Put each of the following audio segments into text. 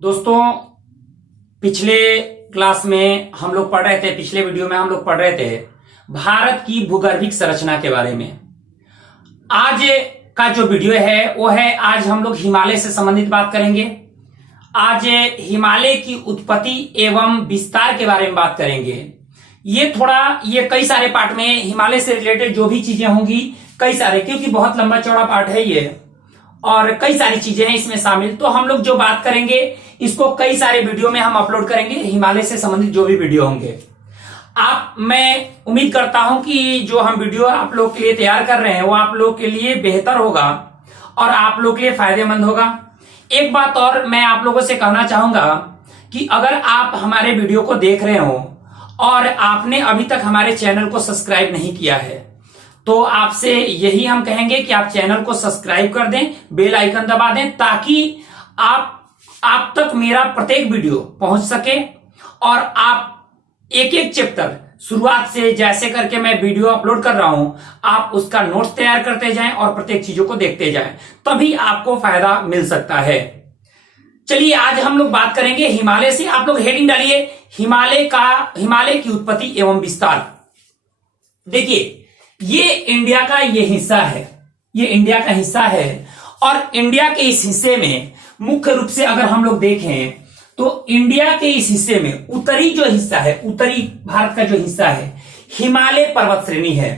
दोस्तों, पिछले क्लास में हम लोग पढ़ रहे थे, पिछले वीडियो में हम लोग पढ़ रहे थे भारत की भूगर्भिक संरचना के बारे में। आज का जो वीडियो है वो है, आज हम लोग हिमालय से संबंधित बात करेंगे। आज हिमालय की उत्पत्ति एवं विस्तार के बारे में बात करेंगे। ये कई सारे पार्ट में हिमालय से रिलेटेड जो भी चीजें होंगी, कई सारे, क्योंकि बहुत लंबा चौड़ा पार्ट है ये और कई सारी चीजें हैं इसमें शामिल। तो हम लोग जो बात करेंगे इसको कई सारे वीडियो में हम अपलोड करेंगे, हिमालय से संबंधित जो भी वीडियो होंगे। मैं उम्मीद करता हूं कि जो हम वीडियो आप लोग के लिए तैयार कर रहे हैं वो आप लोग के लिए बेहतर होगा और आप लोग के लिए फायदेमंद होगा। एक बात और मैं आप लोगों से कहना चाहूंगा कि अगर आप हमारे वीडियो को देख रहे हो और आपने अभी तक हमारे चैनल को सब्सक्राइब नहीं किया है तो आपसे यही हम कहेंगे कि आप चैनल को सब्सक्राइब कर दें, बेल आइकन दबा दें, ताकि आप तक मेरा प्रत्येक वीडियो पहुंच सके और आप एक एक चैप्टर शुरुआत से जैसे करके मैं वीडियो अपलोड कर रहा हूं आप उसका नोट्स तैयार करते जाएं और प्रत्येक चीजों को देखते जाएं, तभी आपको फायदा मिल सकता है। चलिए आज हम लोग बात करेंगे हिमालय से। आप लोग हेडिंग डालिए, हिमालय की उत्पत्ति एवं विस्तार। देखिए, ये इंडिया का ये हिस्सा है, ये इंडिया का हिस्सा है और इंडिया के इस हिस्से में मुख्य रूप से अगर हम लोग देखें तो इंडिया के इस हिस्से में उत्तरी जो हिस्सा है, उत्तरी भारत का जो हिस्सा है, हिमालय पर्वत श्रेणी है।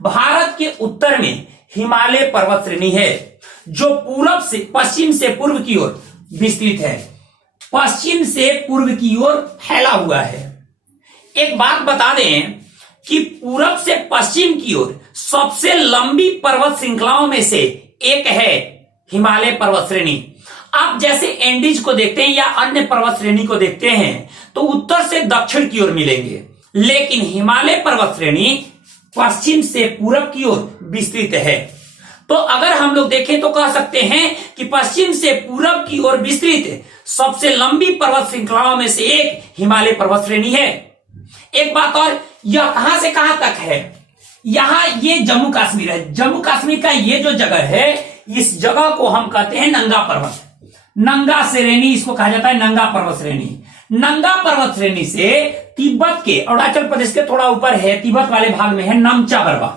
भारत के उत्तर में हिमालय पर्वत श्रेणी है जो पश्चिम से पूर्व की ओर विस्तृत है, पश्चिम से पूर्व की ओर फैला हुआ है। एक बात बता दें कि पूरब से पश्चिम की ओर सबसे लंबी पर्वत श्रृंखलाओं में से एक है हिमालय पर्वत श्रेणी। आप जैसे एंडीज को देखते हैं या अन्य पर्वत श्रेणी को देखते हैं तो उत्तर से दक्षिण की ओर मिलेंगे, लेकिन हिमालय पर्वत श्रेणी पश्चिम से पूरब की ओर विस्तृत है। तो अगर हम लोग देखें तो कह सकते हैं कि पश्चिम से पूरब की ओर विस्तृत सबसे लंबी पर्वत श्रृंखलाओं में से एक हिमालय पर्वत श्रेणी है। एक बात और, यह कहां से कहां तक है? यहां ये जम्मू कश्मीर है। जम्मू कश्मीर का ये जो जगह है, इस जगह को हम कहते हैं नंगा पर्वत, नंगा श्रेणी इसको कहा जाता है, नंगा पर्वत श्रेणी। नंगा पर्वत श्रेणी से तिब्बत के, अरुणाचल प्रदेश के थोड़ा ऊपर है, तिब्बत वाले भाग में है नमचा बरवा।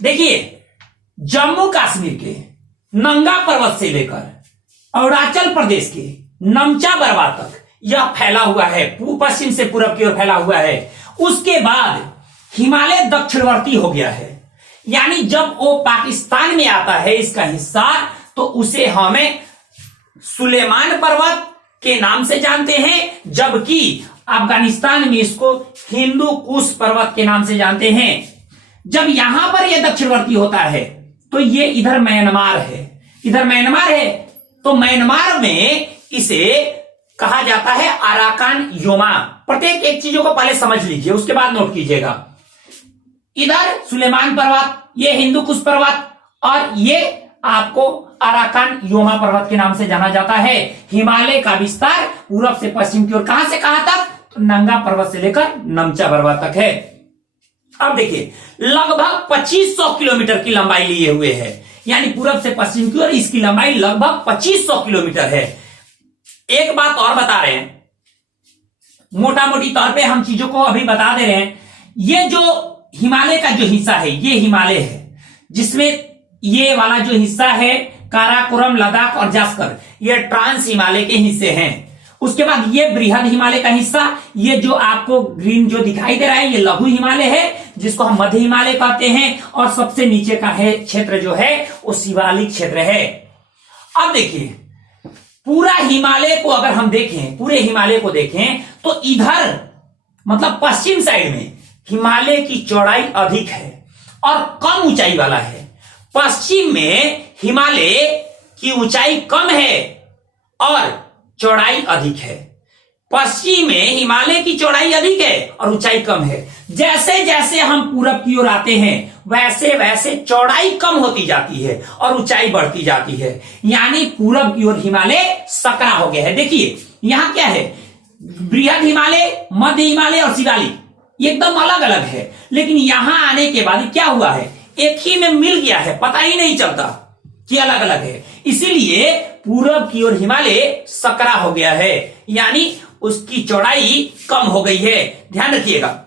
देखिए, जम्मू कश्मीर के नंगा पर्वत से लेकर अरुणाचल प्रदेश के नमचा बरवा तक यह फैला हुआ है, पश्चिम से पूरब की ओर फैला हुआ है। उसके बाद हिमालय दक्षिणवर्ती हो गया है, यानी जब वो पाकिस्तान में आता है इसका हिस्सा तो उसे हमें सुलेमान पर्वत के नाम से जानते हैं, जबकि अफगानिस्तान में इसको हिंदू कुश पर्वत के नाम से जानते हैं। जब यहां पर यह दक्षिणवर्ती होता है तो ये इधर म्यांमार है, इधर म्यांमार है, तो म्यांमार में इसे कहा जाता है अराकान योमा। प्रत्येक एक चीजों को पहले समझ लीजिए, उसके बाद नोट कीजिएगा। इधर सुलेमान पर्वत, ये हिंदू कुश पर्वत और ये आपको अराकान योमा पर्वत के नाम से जाना जाता है। हिमालय का विस्तार पूरब से पश्चिम की ओर कहां से कहां तक? तो नंगा पर्वत से लेकर नमचा बरवा तक है। अब देखिए, लगभग 2500 किलोमीटर की लंबाई लिए हुए है, यानी पूरब से पश्चिम की ओर इसकी लंबाई लगभग 2500 किलोमीटर है। एक बात और बता रहे हैं, मोटा मोटी तौर पे हम चीजों को अभी बता दे रहे हैं। ये जो हिमालय का जो हिस्सा है ये हिमालय है, जिसमें ये वाला जो हिस्सा है काराकोरम, लद्दाख और जास्कर, ये ट्रांस हिमालय के हिस्से हैं। उसके बाद ये बृहद हिमालय का हिस्सा, ये जो आपको ग्रीन जो दिखाई दे रहा है ये लघु हिमालय है, जिसको हम मध्य हिमालय कहते हैं, और सबसे नीचे का है क्षेत्र जो है वो शिवालिक क्षेत्र है। अब देखिए, पूरा हिमालय को अगर हम देखें, पूरे हिमालय को देखें तो इधर मतलब पश्चिम साइड में हिमालय की चौड़ाई अधिक है और कम ऊंचाई वाला है। पश्चिम में हिमालय की ऊंचाई कम है और चौड़ाई अधिक है। पश्चिम में हिमालय की चौड़ाई अधिक है और ऊंचाई कम है। जैसे जैसे हम पूरब की ओर आते हैं वैसे वैसे चौड़ाई कम होती जाती है और ऊंचाई बढ़ती जाती है, यानी पूरब की ओर हिमालय सकरा हो गया है। देखिए यहां क्या है, बृहद हिमालय, मध्य हिमालय और शिवालिक एकदम अलग अलग है, लेकिन यहां आने के बाद क्या हुआ है, एक ही में मिल गया है, पता ही नहीं चलता कि अलग अलग है। इसीलिए पूरब की ओर हिमालय सकरा हो गया है, यानी उसकी चौड़ाई कम हो गई है। ध्यान रखिएगा।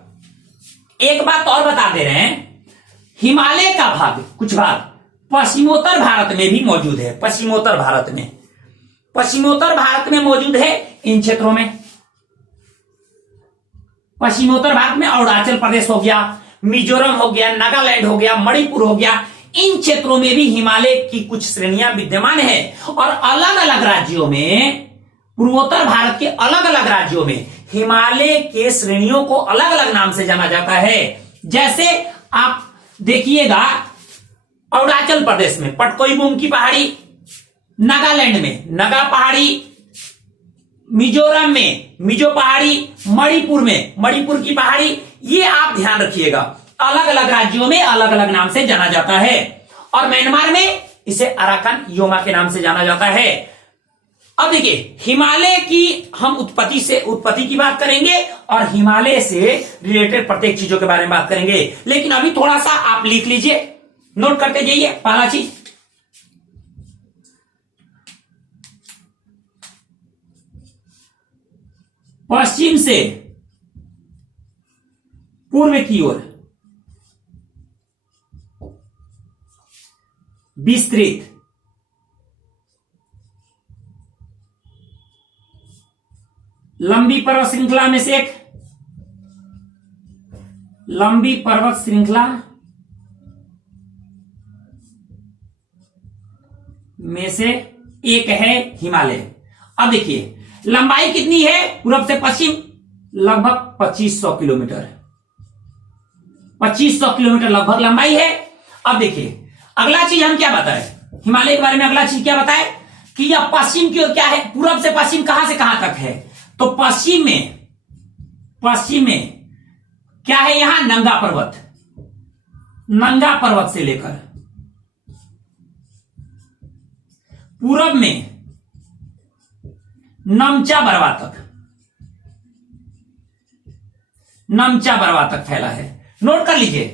एक बात और बता दे रहे हैं, हिमालय का भाग, कुछ भाग पश्चिमोत्तर भारत में भी मौजूद है। पश्चिमोत्तर भारत में मौजूद है इन क्षेत्रों में। पश्चिमोत्तर भारत में अरुणाचल प्रदेश हो गया, मिजोरम हो गया, नागालैंड हो गया, मणिपुर हो गया, इन क्षेत्रों में भी हिमालय की कुछ श्रेणियां विद्यमान है। और अलग अलग राज्यों में, पूर्वोत्तर भारत के अलग अलग राज्यों में हिमालय के श्रेणियों को अलग अलग नाम से जाना जाता है। जैसे आप देखिएगा, अरुणाचल प्रदेश में पटकोईबुम की पहाड़ी, नागालैंड में नगा पहाड़ी, मिजोरम में मिजो पहाड़ी, मणिपुर में मणिपुर की पहाड़ी, ये आप ध्यान रखिएगा, अलग अलग राज्यों में अलग अलग नाम से जाना जाता है। और म्यांमार में इसे अराकान योमा के नाम से जाना जाता है। अब देखिए, हिमालय की हम उत्पत्ति की बात करेंगे और हिमालय से रिलेटेड प्रत्येक चीजों के बारे में बात करेंगे। लेकिन अभी थोड़ा सा आप लिख लीजिए, नोट करते जाइए। पहला चीज, पश्चिम से पूर्व की ओर विस्तृत लंबी पर्वत श्रृंखला में से एक, लंबी पर्वत श्रृंखला में से एक है हिमालय। अब देखिए, लंबाई कितनी है पूरब से पश्चिम? लगभग 2500 किलोमीटर। 2500 किलोमीटर लगभग लंबाई है। अब देखिए, अगला चीज हम क्या बताएं हिमालय के बारे में? अगला चीज क्या बताएं कि यह पश्चिम की ओर क्या है, पूरब से पश्चिम कहां से कहां तक है? तो पश्चिम में क्या है? यहां नंगा पर्वत, नंगा पर्वत से लेकर पूरब में नमचा बरवा तक फैला है। नोट कर लीजिए,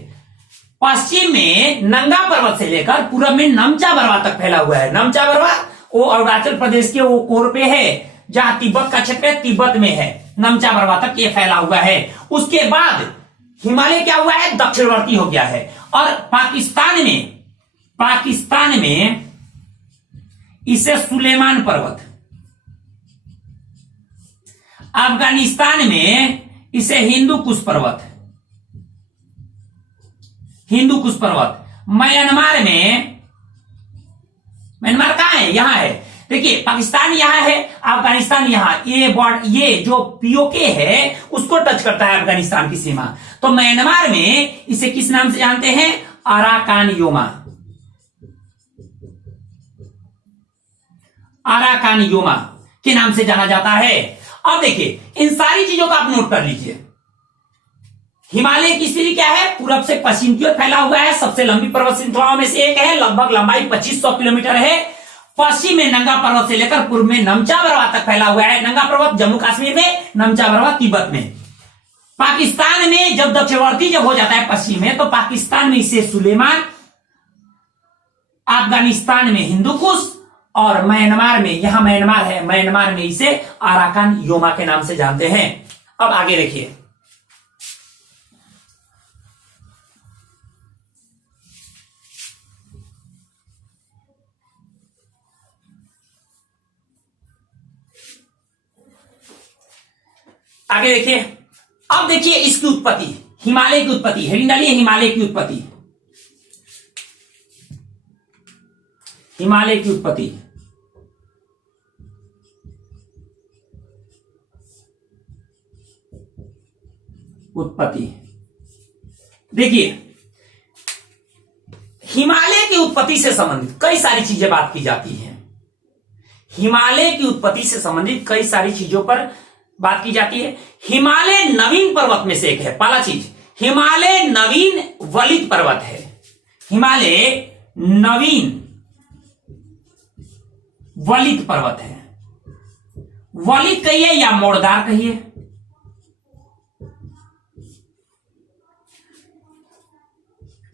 पश्चिम में नंगा पर्वत से लेकर पूरब में नमचा बरवा तक फैला हुआ है। नमचा बरवा वो अरुणाचल प्रदेश के वो कोर पे है जहां तिब्बत का क्षेत्र है, तिब्बत में है। नमचा बरवा तक ये फैला हुआ है। उसके बाद हिमालय क्या हुआ है? दक्षिणवर्ती हो गया है। और पाकिस्तान में इसे सुलेमान पर्वत, अफगानिस्तान में इसे हिंदू कुश पर्वत, म्यांमार कहां है? यहां है। देखिए, पाकिस्तान यहां है, अफगानिस्तान यहां, ये जो पीओके है उसको टच करता है अफगानिस्तान की सीमा। तो म्यांमार में इसे किस नाम से जानते हैं? अराकान योमा के नाम से जाना जाता है। अब देखिए, इन सारी चीजों को आप नोट कर लीजिए। हिमालय की श्रेणी क्या है? पूरब से पश्चिम की ओर फैला हुआ है, सबसे लंबी पर्वत श्रृंखलाओं में से एक है, लगभग लंबाई 2500 किलोमीटर है। पश्चिम में नंगा पर्वत से लेकर पूर्व में नमचा बरवा तक फैला हुआ है। नंगा पर्वत जम्मू कश्मीर में, नमचा बरवा तिब्बत में। पाकिस्तान में जब दक्षिणवर्ती जब हो जाता है पश्चिम में, तो पाकिस्तान में इसे सुलेमान, अफगानिस्तान में हिंदू कुश, और म्यांमार में, यहां म्यांमार है, म्यांमार में इसे अराकान योमा के नाम से जानते हैं। अब आगे देखिए, अब देखिए इसकी उत्पत्ति, हिमालय की उत्पत्ति। हेडिंग डालिए, हिमालय की उत्पत्ति। हिमालय की उत्पत्ति देखिए, हिमालय की उत्पत्ति से संबंधित कई सारी चीजें बात की जाती हैं। हिमालय की उत्पत्ति से संबंधित कई सारी चीजों पर बात की जाती है। हिमालय नवीन पर्वत में से एक है। पहला चीज, हिमालय नवीन वलित पर्वत है। हिमालय नवीन वलित पर्वत है। वलित कहिए या मोड़दार कहिए,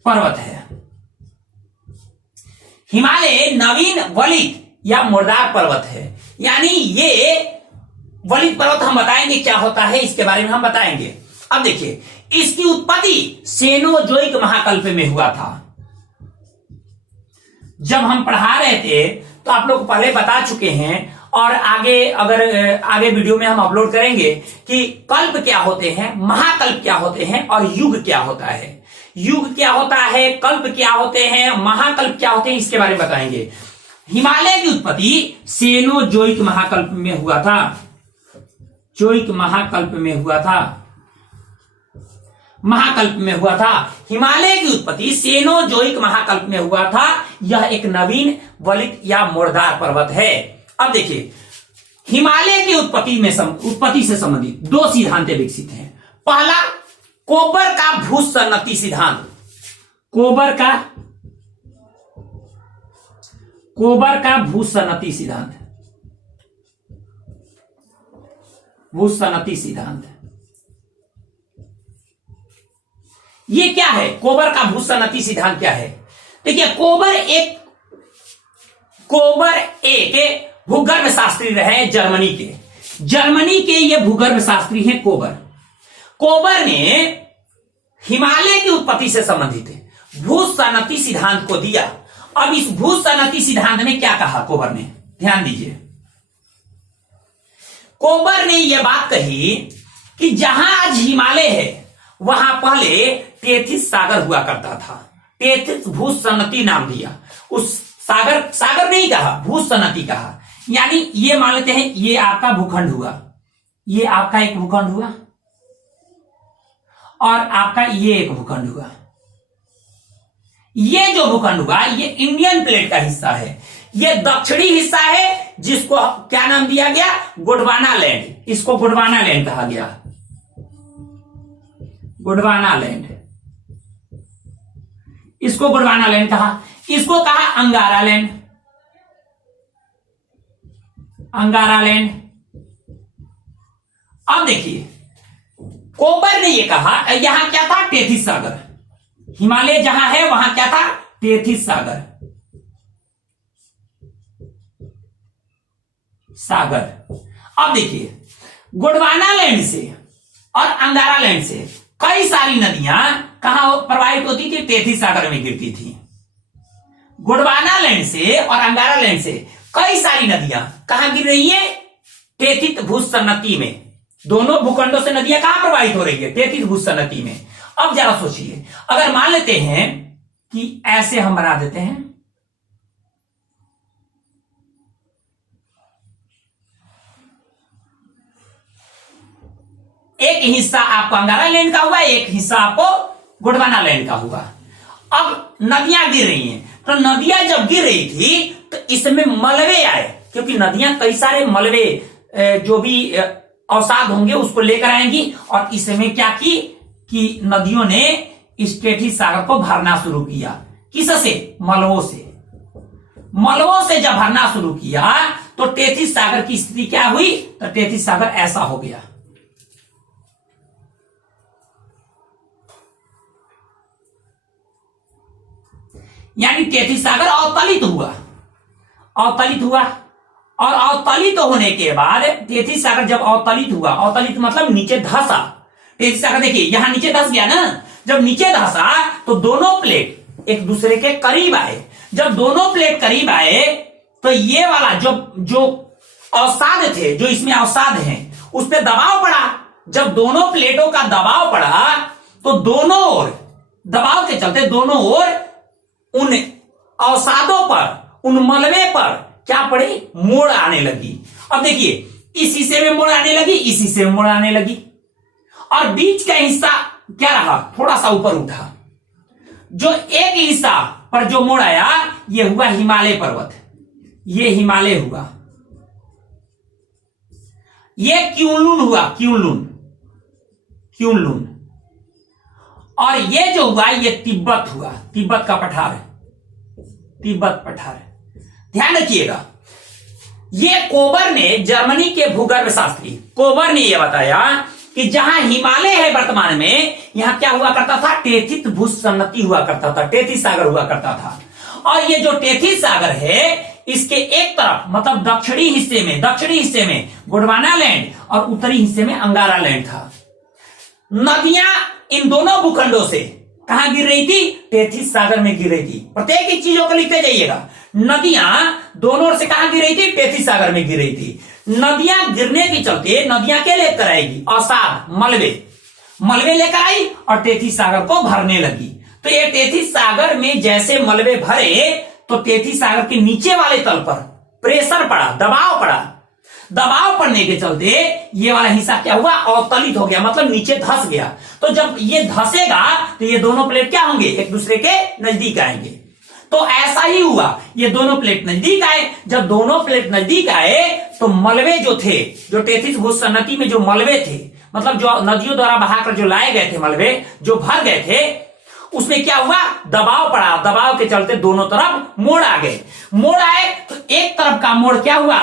पर्वत है। हिमालय नवीन वलित या मुर्दार पर्वत है। यानी ये वलित पर्वत हम बताएंगे क्या होता है, इसके बारे में हम बताएंगे। अब देखिए, इसकी उत्पत्ति सेनोजोइक महाकल्प में हुआ था। जब हम पढ़ा रहे थे तो आप लोग पहले बता चुके हैं, और आगे वीडियो में हम अपलोड करेंगे कि कल्प क्या होते हैं, महाकल्प क्या होते हैं और युग क्या होता है। युग क्या होता है, कल्प क्या होते हैं, महाकल्प क्या होते हैं, इसके बारे में बताएंगे। हिमालय की उत्पत्ति सेनोजोइक महाकल्प में हुआ था। जोइक महाकल्प में हुआ था, महाकल्प में हुआ था। हिमालय की उत्पत्ति सेनोजोइक महाकल्प में हुआ था। यह एक नवीन वलित या मुर्दार पर्वत है। अब देखिए, हिमालय की उत्पत्ति से संबंधित दो सिद्धांत विकसित हैं। पहला, कोबर का भूसन्नति सिद्धांत। कोबर का भूसन्नति सिद्धांत, भूसन्नति सिद्धांत ये क्या है? कोबर का भूसन्नति सिद्धांत क्या है? देखिए, कोबर एक भूगर्भ शास्त्री रहे जर्मनी के ये भूगर्भ शास्त्री हैं कोबर ने हिमालय की उत्पत्ति से संबंधित भूसन्नति सिद्धांत को दिया। अब इस भूसन्नति सिद्धांत में क्या कहा कोबर ने, ध्यान दीजिए। कोबर ने यह बात कही कि जहां आज हिमालय है वहां पहले टेथिस सागर हुआ करता था। टेथिस भूसन्नति नाम दिया उस सागर नहीं कहा, भूसन्नति कहा। यानी ये मान लेते हैं ये आपका भूखंड हुआ, ये आपका एक भूखंड हुआ और आपका ये एक भूखंड हुआ। ये जो भूखंड हुआ ये इंडियन प्लेट का हिस्सा है। ये दक्षिणी हिस्सा है जिसको क्या नाम दिया गया, गोंडवाना लैंड। इसको गोंडवाना लैंड कहा गया, गोंडवाना लैंड। इसको गोंडवाना लैंड कहा। इसको कहा अंगारा लैंड, अंगारा लैंड। अब देखिए, कोबर ने यह कहा यहां क्या था, टेथिस सागर। हिमालय जहां है वहां क्या था, टेथिस सागर। अब देखिए, गोंडवाना लैंड से और अंगारा लैंड से कई सारी नदियां कहां प्रवाहित होती थी, टेथिस सागर में गिरती थी। गोंडवाना लैंड से और अंगारा लैंड से कई सारी नदियां कहां गिर रही है, टेथिस भूसन्नति में। दोनों भूखंडों से नदियां कहां प्रवाहित हो रही है, टेथिस भूसन्नति में। अब जरा सोचिए, अगर मान लेते हैं कि ऐसे हम बना देते हैं, एक हिस्सा आपको अंगारा लैंड का हुआ, एक हिस्सा आपको गोंडवाना लैंड का हुआ। अब नदियां गिर रही हैं, तो नदियां जब गिर रही थी तो इसमें मलबे आए, क्योंकि नदियां कई सारे मलबे जो भी अवसाद होंगे उसको लेकर आएंगी। और इसमें क्या की कि नदियों ने इस टेथिस सागर को भरना शुरू किया। किससे? मलबों से। मलबों से जब भरना शुरू किया तो टेथिस सागर की स्थिति क्या हुई, तो टेथिस सागर ऐसा हो गया। यानी टेथिस सागर अवतलित हुआ और अवतलित होने के बाद टेथिस सागर जब अवतलित हुआ, अवतलित मतलब नीचे धंसा। टेथिस सागर देखिए यहां नीचे धंस गया ना, जब नीचे धंसा तो दोनों प्लेट एक दूसरे के करीब आए। जब दोनों प्लेट करीब आए तो ये वाला जो अवसाद थे, जो इसमें अवसाद हैं, उस पर दबाव पड़ा। जब दोनों प्लेटों का दबाव पड़ा तो दोनों ओर दबाव के चलते दोनों ओर उन अवसादों पर, उन मलबे पर क्या पड़ी, मोड़ आने लगी। अब देखिए, इस हिस्से में मोड़ आने लगी, इस हिस्से में मोड़ आने लगी, और बीच का हिस्सा क्या रहा, थोड़ा सा ऊपर उठा। जो एक हिस्सा पर जो मोड़ आया ये हुआ हिमालय पर्वत, ये हिमालय हुआ। ये क्यूलुन हुआ, क्यूलुन। और ये जो हुआ ये तिब्बत हुआ, तिब्बत का पठार, तिब्बत पठार। ध्यान रखिएगा, ये कोबर ने, जर्मनी के भूगर्भ शास्त्री कोबर ने यह बताया कि जहां हिमालय है वर्तमान में, यहां क्या हुआ करता था, टेथिस भूसन्नति हुआ करता था, टेथिस सागर हुआ करता था। और ये जो टेथिस सागर है इसके एक तरफ मतलब दक्षिणी हिस्से में गोंडवाना लैंड और उत्तरी हिस्से में अंगारा लैंड था। नदियां इन दोनों भूखंडों से कहां गिर रही थी? टेथिस सागर में गिर रही थी। प्रत्येक ही चीजों को लिखते जाइएगा। नदियां दोनों ओर से कहां गिर रही थी? टेथिस सागर में गिर रही थी। नदियां गिरने के चलते नदियां क्या लेकर आएगी? अवसाद, मलबे लेकर आई और टेथिस सागर को भरने लगी। तो ये टेथिस सागर में जैसे मलबे भरे तो टेथिस सागर के नीचे वाले तल पर प्रेशर पड़ा, दबाव पड़ने के चलते ये वाला हिस्सा क्या हुआ? अवतलित हो गया, मतलब नीचे धंस गया। तो जब ये धंसेगा तो ये दोनों प्लेट क्या होंगे? एक दूसरे के नजदीक आएंगे। तो ऐसा ही हुआ, ये दोनों प्लेट नजदीक आए। जब दोनों प्लेट नजदीक आए तो मलबे जो थे, जो टेथिस भूसन्नति में जो मलबे थे, मतलब जो नदियों द्वारा बहाकर जो लाए गए थे मलबे, जो भर गए थे, उसमें क्या हुआ? दबाव पड़ा। दबाव के चलते दोनों तरफ मोड़ आ गए। मोड़ आए तो एक तरफ का मोड़ क्या हुआ?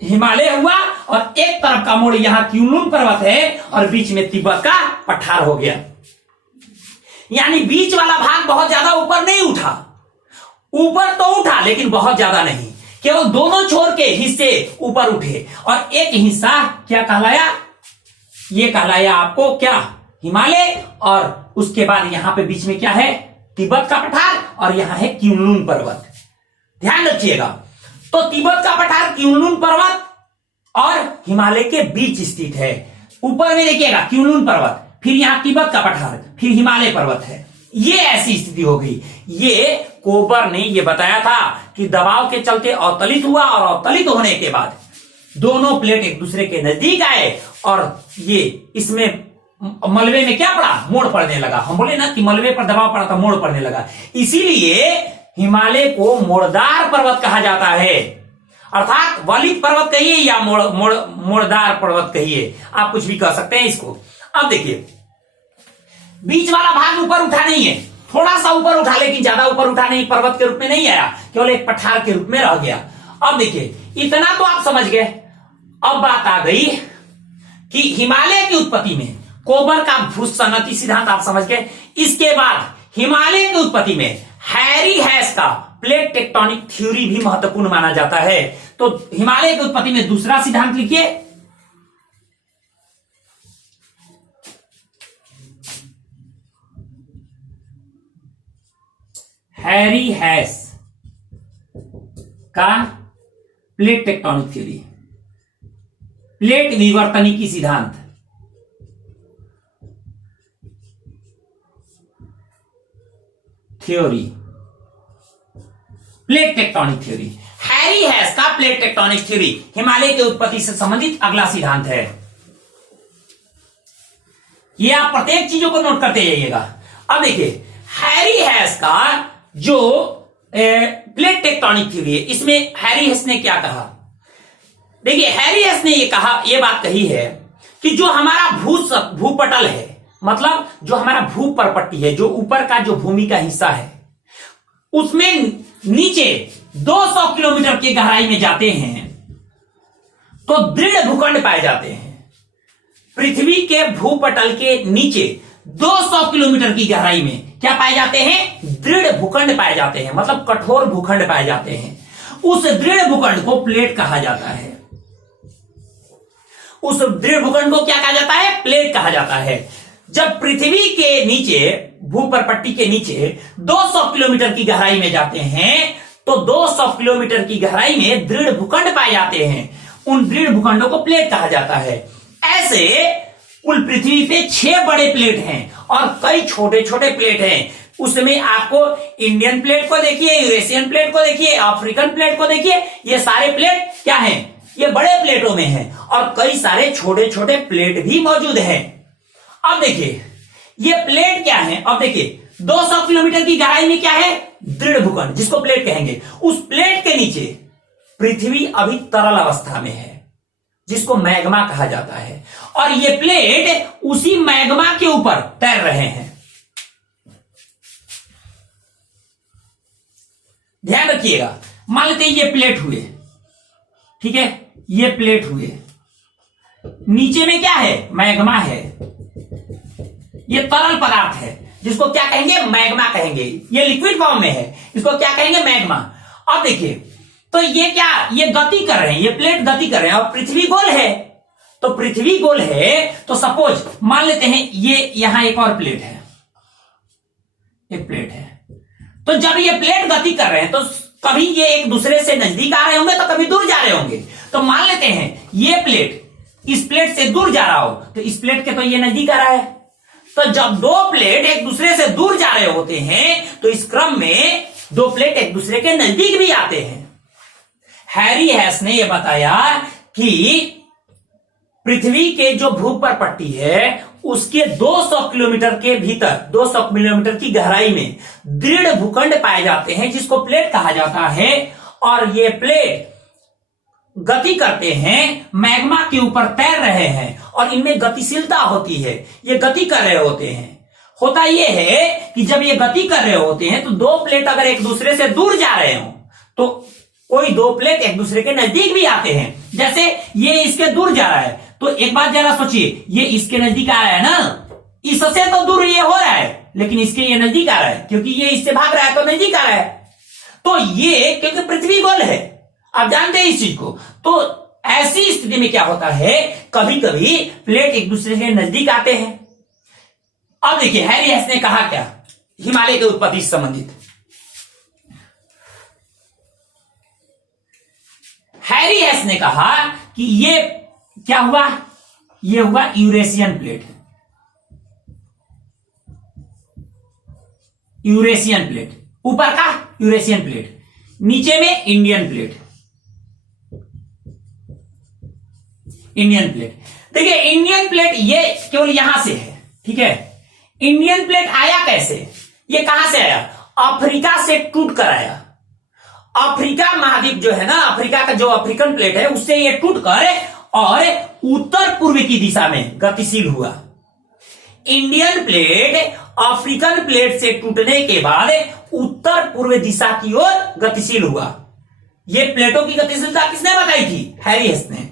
हिमालय हुआ और एक तरफ का मोड़ यहां क्युनलुन पर्वत है और बीच में तिब्बत का पठार हो गया। यानी बीच वाला भाग बहुत ज्यादा ऊपर नहीं उठा, ऊपर तो उठा लेकिन बहुत ज्यादा नहीं, केवल दोनों छोर के हिस्से ऊपर उठे और एक हिस्सा क्या कहलाया? ये कहलाया आपको क्या? हिमालय। और उसके बाद यहां पे बीच में क्या है? तिब्बत का पठार और यहां है क्युनलुन पर्वत। ध्यान रखिएगा। तो तिब्बत का पठार, क्युनलुन पर्वत और हिमालय के बीच स्थित है। ऊपर में देखिएगा क्युनलुन पर्वत, फिर यहां तिब्बत का पठार, फिर हिमालय पर्वत है। ये ऐसी स्थिति हो गई। ये कोबर ने ये बताया था कि दबाव के चलते अवतलित हुआ और अवतलित होने के बाद दोनों प्लेट एक दूसरे के नजदीक आए और ये इसमें मलबे में क्या पड़ा? मोड़ पड़ने लगा। हम बोले ना कि मलबे पर दबाव पड़ा तो मोड़ पड़ने लगा। इसीलिए हिमालय को मोड़दार पर्वत कहा जाता है, अर्थात वलित पर्वत कहिए या मोड़दार पर्वत कहिए, आप कुछ भी कह सकते हैं इसको। अब देखिए, बीच वाला भाग ऊपर उठा नहीं है, थोड़ा सा ऊपर उठा, लेकिन ज्यादा ऊपर उठा नहीं, पर्वत के रूप में नहीं आया, केवल एक पठार के रूप में रह गया। अब देखिए, इतना तो आप समझ गए। अब बात आ गई कि हिमालय की उत्पत्ति में कोबर का भूसन्नति सिद्धांत आप समझ गए। इसके बाद हिमालय की उत्पत्ति में हैरी हैस का प्लेट टेक्टोनिक थ्योरी भी महत्वपूर्ण माना जाता है। तो हिमालय की उत्पत्ति में दूसरा सिद्धांत लिखिए, हैरी हैस का प्लेट टेक्टोनिक थ्योरी, प्लेट विवर्तनिकी सिद्धांत। Theory, plate tectonic theory, Harry Hess का प्लेट टेक्टोनिक थ्योरी हिमालय की उत्पत्ति से संबंधित अगला सिद्धांत है। ये आप प्रत्येक चीजों को नोट करते जाइएगा। अब देखिए, हैरी हैस का जो प्लेट टेक्टोनिक थ्योरी है, इसमें हैरी हैस ने क्या कहा? देखिए, हैरी हैस ने ये बात कही है कि जो हमारा भूपटल है, मतलब जो हमारा भूपर्पट्टी है, जो ऊपर का जो भूमि का हिस्सा है, उसमें नीचे 200 किलोमीटर की गहराई में जाते हैं तो दृढ़ भूखंड पाए जाते हैं। पृथ्वी के भूपटल के नीचे 200 किलोमीटर की गहराई में क्या पाए जाते हैं? दृढ़ भूखंड पाए जाते हैं, मतलब कठोर भूखंड पाए जाते हैं। उस दृढ़ भूखंड को प्लेट कहा जाता है। उस दृढ़ भूखंड को क्या कहा जाता है? प्लेट कहा जाता है। जब पृथ्वी के नीचे, भूपर्पट्टी के नीचे 200 किलोमीटर की गहराई में जाते हैं तो 200 किलोमीटर की गहराई में दृढ़ भूखंड पाए जाते हैं। उन दृढ़ भूखंडों को प्लेट कहा जाता है। ऐसे कुल पृथ्वी पे 6 बड़े प्लेट हैं और कई छोटे छोटे प्लेट हैं। उसमें आपको इंडियन प्लेट को देखिए, यूरेशियन प्लेट को देखिए, अफ्रीकन प्लेट को देखिए, ये सारे प्लेट क्या हैं? ये बड़े प्लेटों में हैं और कई सारे छोटे छोटे प्लेट भी मौजूद हैं। अब देखिए, ये प्लेट क्या है? अब देखिए, 200 किलोमीटर की गहराई में क्या है? दृढ़ भूखंड, जिसको प्लेट कहेंगे। उस प्लेट के नीचे पृथ्वी अभी तरल अवस्था में है, जिसको मैग्मा कहा जाता है, और ये प्लेट उसी मैग्मा के ऊपर तैर रहे हैं। ध्यान रखिएगा, मान लेते ये प्लेट हुए, ठीक है, ये प्लेट हुए, नीचे में क्या है? मैग्मा है। ये तरल पदार्थ है, जिसको क्या कहेंगे? मैग्मा कहेंगे। ये लिक्विड फॉर्म में है, इसको क्या कहेंगे? मैग्मा। अब देखिए, तो ये क्या, ये गति कर रहे हैं, ये प्लेट गति कर रहे हैं और पृथ्वी गोल है। तो पृथ्वी गोल है तो सपोज मान लेते हैं ये यहां एक और प्लेट है, एक प्लेट है। तो जब ये प्लेट गति कर रहे हैं तो कभी ये एक दूसरे से नजदीक आ रहे होंगे तो कभी दूर जा रहे होंगे। तो मान लेते हैं ये प्लेट इस प्लेट से दूर जा रहा हो तो इस प्लेट के तो ये नजदीक आ रहा है। तो जब दो प्लेट एक दूसरे से दूर जा रहे होते हैं तो इस क्रम में दो प्लेट एक दूसरे के नजदीक भी आते हैं। हैरी हेस ने यह बताया कि पृथ्वी के जो भूपर पट्टी है उसके 200 किलोमीटर के भीतर 200 किलोमीटर की गहराई में दृढ़ भूखंड पाए जाते हैं जिसको प्लेट कहा जाता है। और ये प्लेट गति करते हैं, मैग्मा के ऊपर तैर रहे हैं और इनमें गतिशीलता होती है, ये गति कर रहे होते हैं। होता यह है कि जब ये गति कर रहे होते हैं तो दो प्लेट अगर एक दूसरे से दूर जा रहे हो तो कोई दो प्लेट एक दूसरे के नजदीक भी आते हैं। जैसे ये इसके दूर जा रहा है तो एक बात जरा सोचिए, ये इसके नजदीक आ रहा है ना, इससे तो दूर ये हो रहा है लेकिन इसके ये नजदीक आ रहा है क्योंकि ये इससे भाग रहा है तो नजदीक आ रहा है। तो ये क्योंकि पृथ्वी गोल है, आप जानते हैं इस चीज को। तो ऐसी स्थिति में क्या होता है, कभी कभी प्लेट एक दूसरे के नजदीक आते हैं। अब देखिए हैरी हेस ने कहा क्या हिमालय के उत्पत्ति से संबंधित। हैरी हेस ने कहा कि ये क्या हुआ, ये हुआ यूरेशियन प्लेट, यूरेशियन प्लेट, ऊपर का यूरेशियन प्लेट, नीचे में इंडियन प्लेट, इंडियन प्लेट। देखिए इंडियन प्लेट ये केवल यहां से है, ठीक है। इंडियन प्लेट आया कैसे, ये कहां से आया, अफ्रीका से टूट कर आया। अफ्रीका महाद्वीप जो है ना, अफ्रीका का जो अफ्रीकन प्लेट है उससे ये टूट कर और उत्तर पूर्व की दिशा में गतिशील हुआ। इंडियन प्लेट अफ्रीकन प्लेट से टूटने के बाद उत्तर पूर्व दिशा की ओर गतिशील हुआ। ये प्लेटों की गतिशीलता किसने बताई थी, हैरी हेस ने।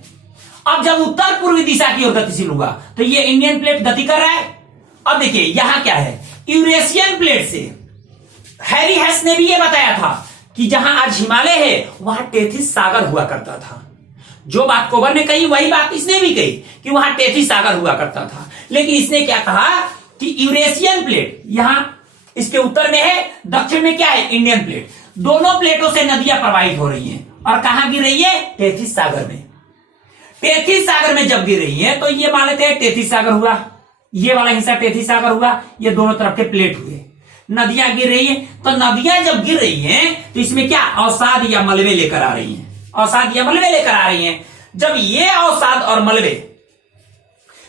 अब जब उत्तर पूर्वी दिशा की ओर गतिशील हुआ तो ये इंडियन प्लेट गति कर रहा है। अब देखिए यहां क्या है, यूरेशियन प्लेट से हैरी हेस ने भी ये बताया था कि जहां आज हिमालय है वहां टेथिस सागर हुआ करता था। जो बात कोबर ने कही वही बात इसने भी कही कि वहां टेथिस सागर हुआ करता था। लेकिन इसने क्या कहा कि यूरेशियन प्लेट यहां इसके उत्तर में है, दक्षिण में क्या है, इंडियन प्लेट। दोनों प्लेटों से नदियां प्रवाहित हो रही हैं और कहां गिर रही है, टेथिस सागर में। टेथिस सागर में जब गिर रही है तो ये मान लेते हैं टेथिस सागर हुआ, ये वाला हिस्सा टेथिस सागर हुआ, ये दोनों तरफ के प्लेट हुए, नदियां गिर रही हैं। तो नदियां जब गिर रही हैं तो इसमें क्या अवसाद या मलबे लेकर आ रही हैं, अवसाद या मलबे लेकर आ रही हैं। जब ये अवसाद और मलबे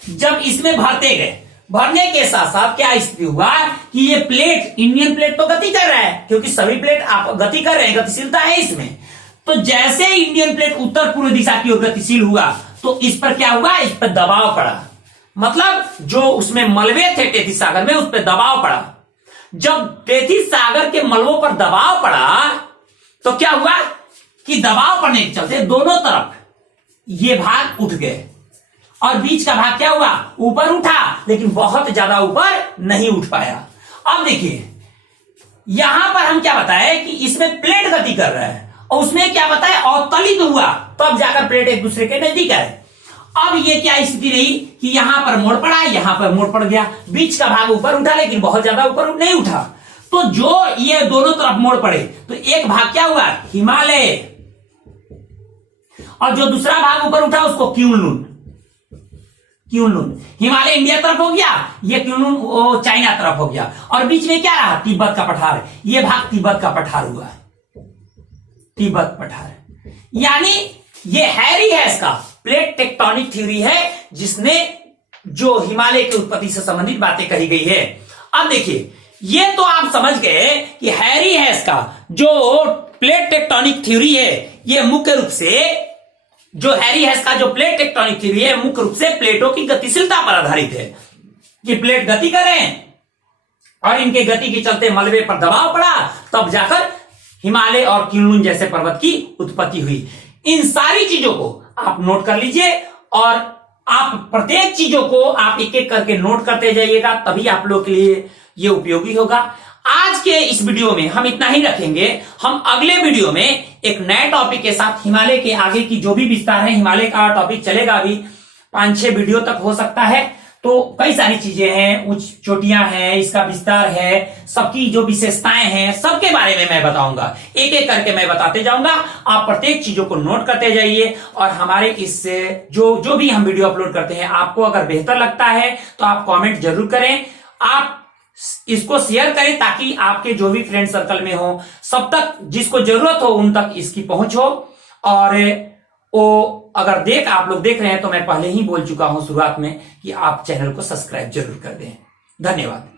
जब इसमें भरते गए, भरने के साथ साथ क्या स्थिति हुआ कि ये प्लेट, इंडियन प्लेट तो गति कर रहा है क्योंकि सभी प्लेट आप गति कर रहे हैं, गतिशीलता है इसमें। तो जैसे इंडियन प्लेट उत्तर पूर्व दिशा की ओर गतिशील हुआ तो इस पर क्या हुआ, इस पर दबाव पड़ा। मतलब जो उसमें मलबे थे टेथिस सागर में उस पर दबाव पड़ा। जब टेथिस सागर के मलबों पर दबाव पड़ा तो क्या हुआ कि दबाव पड़ने के चलते दोनों तरफ ये भाग उठ गए और बीच का भाग क्या हुआ, ऊपर उठा, लेकिन बहुत ज्यादा ऊपर नहीं उठ पाया। अब देखिए यहां पर हम क्या बताए कि इसमें प्लेट गति कर रहा है और उसमें क्या बताया, अवतलित हुआ, तब जाकर प्लेट एक दूसरे के नजदीक आए। अब ये क्या स्थिति रही कि यहां पर मोड़ पड़ा, यहां पर मोड़ पड़ गया, बीच का भाग ऊपर उठा लेकिन बहुत ज्यादा ऊपर नहीं उठा। तो जो ये दोनों तरफ मोड़ पड़े तो एक भाग क्या हुआ, हिमालय, और जो दूसरा भाग ऊपर उठा उसको क्यूनलुन, क्यूनलुन। हिमालय इंडिया तरफ हो गया, ये क्यूनलुन चाइना तरफ हो गया, और बीच में क्या रहा, तिब्बत का पठार। ये भाग तिब्बत का पठार हुआ, तिब्बत पठार। यानी ये हैरी हेस का प्लेट टेक्टोनिक थ्योरी है जिसने जो हिमालय की उत्पत्ति से संबंधित बातें कही गई है। अब देखिए ये तो आप समझ गए कि हैरी हेस का जो प्लेट टेक्टोनिक थ्योरी है ये मुख्य रूप से, जो हैरी हेस का जो प्लेट टेक्टोनिक थ्योरी है मुख्य रूप से प्लेटों की गतिशीलता पर आधारित है कि प्लेट गति कर रहे हैं और इनके गति के चलते मलबे पर दबाव पड़ा, तब जाकर हिमालय और क्यूनलुन जैसे पर्वत की उत्पत्ति हुई। इन सारी चीजों को आप नोट कर लीजिए और आप प्रत्येक चीजों को आप एक एक करके नोट करते जाइएगा, तभी आप लोग के लिए ये उपयोगी होगा। आज के इस वीडियो में हम इतना ही रखेंगे। हम अगले वीडियो में एक नए टॉपिक के साथ हिमालय के आगे की जो भी विस्तार है, हिमालय का टॉपिक चलेगा अभी 5-6 वीडियो तक हो सकता है। तो कई सारी चीजें हैं, उच्च चोटियां हैं, इसका विस्तार है, सबकी जो विशेषताएं हैं, सबके बारे में मैं बताऊंगा। एक एक करके मैं बताते जाऊंगा। आप प्रत्येक चीजों को नोट करते जाइए और हमारे इस जो भी हम वीडियो अपलोड करते हैं, आपको अगर बेहतर लगता है तो आप कमेंट जरूर करें, आप इसको शेयर करें ताकि आपके जो भी फ्रेंड सर्कल में हो, सब तक जिसको जरूरत हो उन तक इसकी पहुंच हो। और वो अगर आप लोग देख रहे हैं तो मैं पहले ही बोल चुका हूं शुरुआत में कि आप चैनल को सब्सक्राइब जरूर कर दें। धन्यवाद।